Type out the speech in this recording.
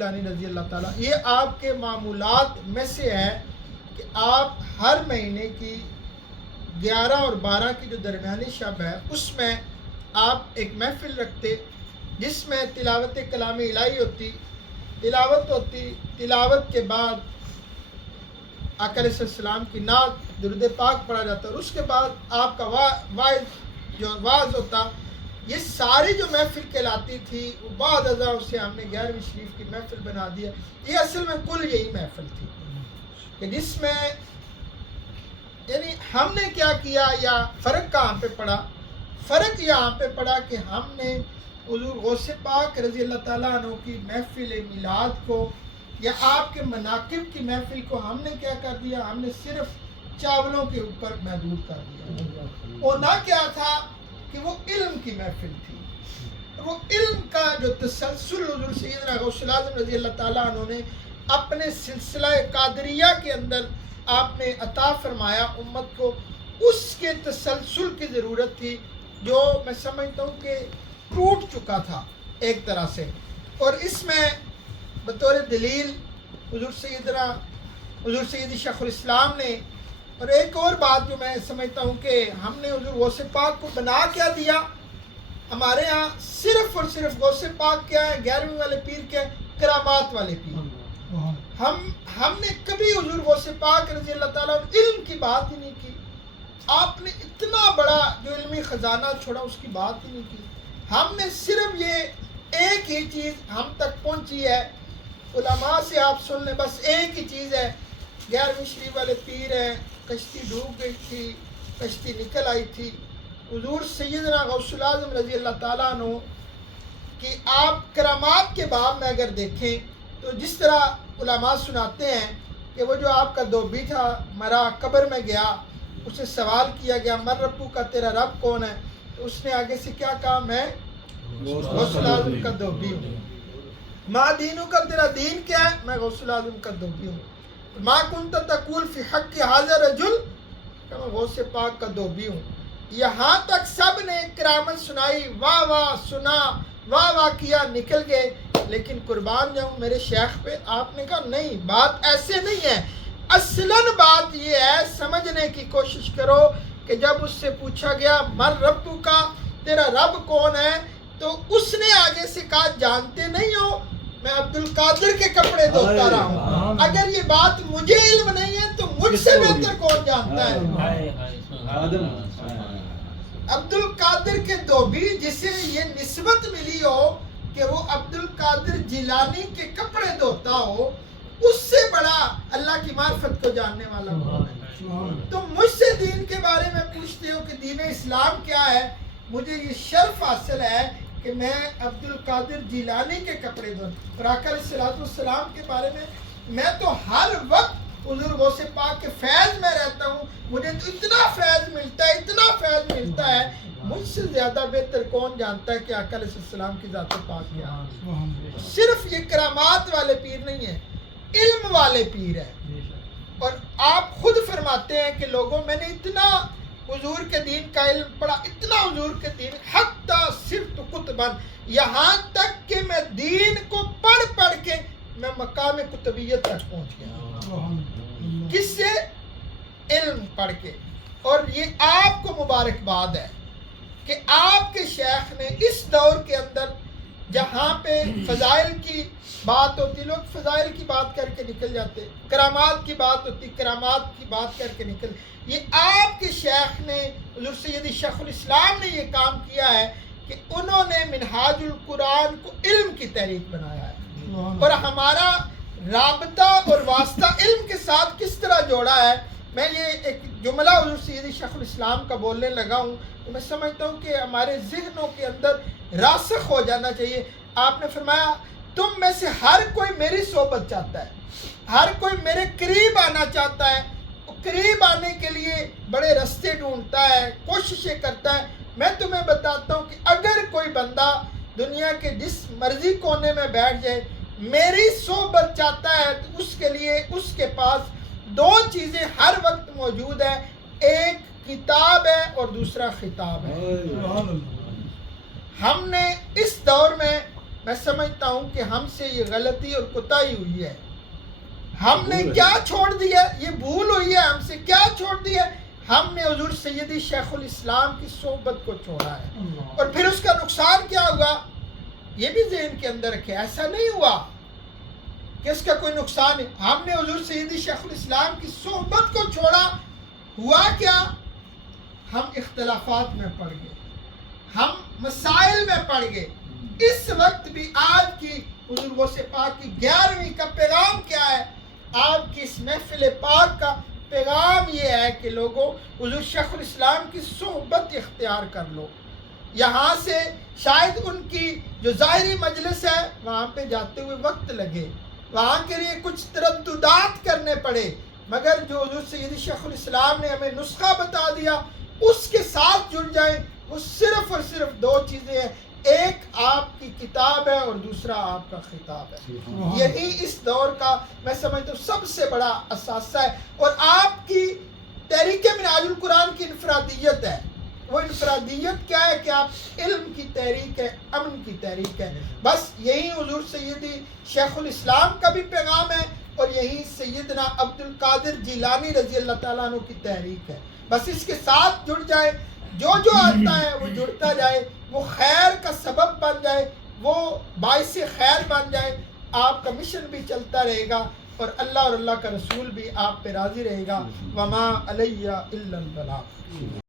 رضی اللہ تعالیٰ، یہ آپ کے معمولات میں سے ہے کہ آپ ہر مہینے کی 11 اور 12 کی جو درمیانی شب ہے اس میں آپ ایک محفل رکھتے جس میں تلاوت کلام الہی ہوتی، تلاوت ہوتی، تلاوت کے بعد آقا علیہ السلام کی نعت درود پاک پڑھا جاتا اور اس کے بعد آپ کا واعظ ہوتا۔ یہ ساری جو محفل کہلاتی تھی وہ بعد ازاں اسے ہم نے 11ویں شریف کی محفل بنا دیا۔ یہ اصل میں کل یہی محفل تھی کہ جس میں یعنی ہم نے کیا کیا یا فرق کہاں پہ پڑا؟ فرق یہاں پہ پڑا کہ ہم نے حضور غوث پاک رضی اللہ تعالیٰ عنہ کی محفل میلاد کو یا آپ کے مناقب کی محفل کو ہم نے کیا کر دیا؟ ہم نے صرف چاولوں کے اوپر محدود کر دیا۔ وہ نہ کیا تھا کہ وہ علم کی محفل تھی، وہ علم کا جو تسلسل حضور سیدنا غوث الاعظم رضی اللہ تعالیٰ عنہ نے اپنے سلسلہ قادریہ کے اندر آپ نے عطا فرمایا امت کو، اس کے تسلسل کی ضرورت تھی جو میں سمجھتا ہوں کہ ٹوٹ چکا تھا ایک طرح سے۔ اور اس میں بطور دلیل حضور سیدی شیخ الاسلام نے، اور ایک اور بات جو میں سمجھتا ہوں کہ ہم نے حضور غوث پاک کو بنا کیا دیا، ہمارے ہاں صرف اور صرف غوث پاک کیا ہے، 11ویں والے پیر کیا ہے، کرامات والے پیر۔ ہم نے کبھی حضور غوث پاک رضی اللہ تعالیٰ علم کی بات ہی نہیں کی۔ آپ نے اتنا بڑا جو علمی خزانہ چھوڑا اس کی بات ہی نہیں کی۔ ہم نے صرف یہ ایک ہی چیز ہم تک پہنچی ہے، علماء سے آپ سن لیں، بس ایک ہی چیز ہے، 11ویں شریف والے پیر ہیں، کشتی ڈوب گئی تھی، کشتی نکل آئی تھی۔ حضور سیدنا غوث الاعظم رضی اللہ تعالیٰ عنہ کہ آپ کرامات کے باب میں اگر دیکھیں تو جس طرح علماء سناتے ہیں کہ وہ جو آپ کا دوبی تھا مرا قبر میں گیا، اسے سوال کیا گیا من ربو کا، تیرا رب کون ہے؟ تو اس نے آگے سے کیا کہا؟ میں غوث الاعظم کا دوبی ہوں۔ ما دینوں کا، تیرا دین کیا ہے؟ میں غوث الاعظم کا دوبی ہوں۔ ما کنت تقول فی حق حاضر رجل، کہ میں غوث پاک کا دوبی ہوں۔ یہاں تک سب نے کرامت سنائی، واہ واہ سنا، واہ واہ کیا، نکل گئے، لیکن قربان جاؤں میرے شیخ پہ۔ آپ نے کہا نہیں، بات ایسے نہیں ہے، اصلاً بات یہ ہے، سمجھنے کی کوشش کرو کہ جب اس سے پوچھا گیا من ربو کا، تیرا رب کون ہے، تو اس نے آگے سے کہا جانتے نہیں ہو میں عبد القادر کے کپڑے دھوتا رہا ہوں۔ اگر یہ بات مجھے علم نہیں ہے تو مجھ سے بہتر کون جانتا ہے؟ عبد القادر کے دھوبی جسے یہ نسبت ملی ہو کہ وہ عبد القادر جیلانی کے کپڑے دھوتا ہو، اس سے بڑا اللہ کی معرفت کو جاننے والا کون ہے؟ تو مجھ سے دین کے بارے میں پوچھتے ہو کہ دین اسلام کیا ہے، مجھے یہ شرف حاصل ہے کہ میں عبد القادر جیلانی کے کپڑے دھوں۔ اور آقا علیہ السلام کے بارے میں تو ہر وقت حضور غوث پاک کے فیض میں رہتا ہوں، مجھے تو اتنا فیض ملتا ہے، اتنا فیض ملتا ہے، مجھ سے زیادہ بہتر کون جانتا ہے کہ آقا علیہ السلام کی ذات پاک کیا ہے؟ صرف یہ کرامات والے پیر نہیں ہیں، علم والے پیر ہیں۔ اور آپ خود فرماتے ہیں کہ لوگوں میں نے اتنا حضور کے دین کا علم پڑھا، اتنا حضور کے دین، حتی صرف کتباً، یہاں تک کہ میں دین کو پڑھ کے میں مقام کتبیت تک پہنچ گیا۔ کس سے؟ علم پڑھ کے۔ اور یہ آپ کو مبارکباد ہے کہ آپ کے شیخ نے اس دور کے اندر جہاں پہ فضائل کی بات ہوتی، لوگ فضائل کی بات کر کے نکل جاتے، کرامات کی بات ہوتی، کرامات کی بات کر کے نکل، یہ آپ کے شیخ نے، حضور سیدی شیخ الاسلام نے یہ کام کیا ہے کہ انہوں نے منہاج القرآن کو علم کی تحریک بنایا ہے۔ اور ہمارا رابطہ اور واسطہ علم کے ساتھ کس طرح جوڑا ہے، میں یہ ایک جملہ حضور سیدی شیخ الاسلام کا بولنے لگا ہوں تو میں سمجھتا ہوں کہ ہمارے ذہنوں کے اندر راسخ ہو جانا چاہیے۔ آپ نے فرمایا تم میں سے ہر کوئی میری صحبت چاہتا ہے، ہر کوئی میرے قریب آنا چاہتا ہے، قریب آنے کے لیے بڑے رستے ڈھونڈتا ہے، کوششیں کرتا ہے۔ میں تمہیں بتاتا ہوں کہ اگر کوئی بندہ دنیا کے جس مرضی کونے میں بیٹھ جائے، میری صحبت چاہتا ہے، تو اس کے لیے اس کے پاس دو چیزیں ہر وقت موجود ہیں، ایک کتاب ہے اور دوسرا خطاب ہے۔ ہم نے اس دور میں میں سمجھتا ہوں کہ ہم سے یہ غلطی اور کوتاہی ہوئی ہے. ہم نے کیا چھوڑ دیا؟ یہ بھول ہوئی ہے. ہم سے کیا چھوڑ دیا؟ ہم نے حضور سیدی شیخ الاسلام کی صحبت کو چھوڑا ہے. اور پھر اس کا نقصان کیا ہوا یہ بھی ذہن کے اندر رکھے. ایسا نہیں ہوا کہ اس کا کوئی نقصان ہے. ہم نے حضور سیدی شیخ الاسلام کی صحبت کو چھوڑا. ہوا کیا؟ ہم اختلافات میں پڑ گئے, ہم مسائل میں پڑ گئے. اس وقت بھی آج کی بزرگوں سے پاک کی 11ویں کا پیغام کیا ہے؟ آپ کی اس محفل پاک کا پیغام یہ ہے کہ لوگوں حضور شیخ الاسلام کی صحبت اختیار کر لو. یہاں سے شاید ان کی جو ظاہری مجلس ہے وہاں پہ جاتے ہوئے وقت لگے, وہاں کے لیے کچھ ترددات کرنے پڑے, مگر جو حضور سیدی شیخ الاسلام نے ہمیں نسخہ بتا دیا اس کے ساتھ جڑ جائیں. وہ صرف اور صرف 2 چیزیں ہیں, ایک آپ کی کتاب ہے اور دوسرا آپ کا خطاب ہے. یہی اس دور کا میں سمجھتا ہوں سب سے بڑا اثاثہ ہے. اور آپ کی تحریک منہاج القرآن کی انفرادیت ہے. وہ انفرادیت کیا ہے کہ آپ علم کی تحریک ہے, امن کی تحریک ہے. بس یہی حضور سیدی شیخ الاسلام کا بھی پیغام ہے اور یہی سیدنا عبد القادر جیلانی رضی اللہ تعالیٰ عنہ کی تحریک ہے. بس اس کے ساتھ جڑ جائے, جو آتا ہے وہ جڑتا جائے, وہ خیر کا سبب بن جائے, وہ باعث خیر بن جائے. آپ کا مشن بھی چلتا رہے گا اور اللہ اور اللہ کا رسول بھی آپ پہ راضی رہے گا. وما علیہ الا البلاغ.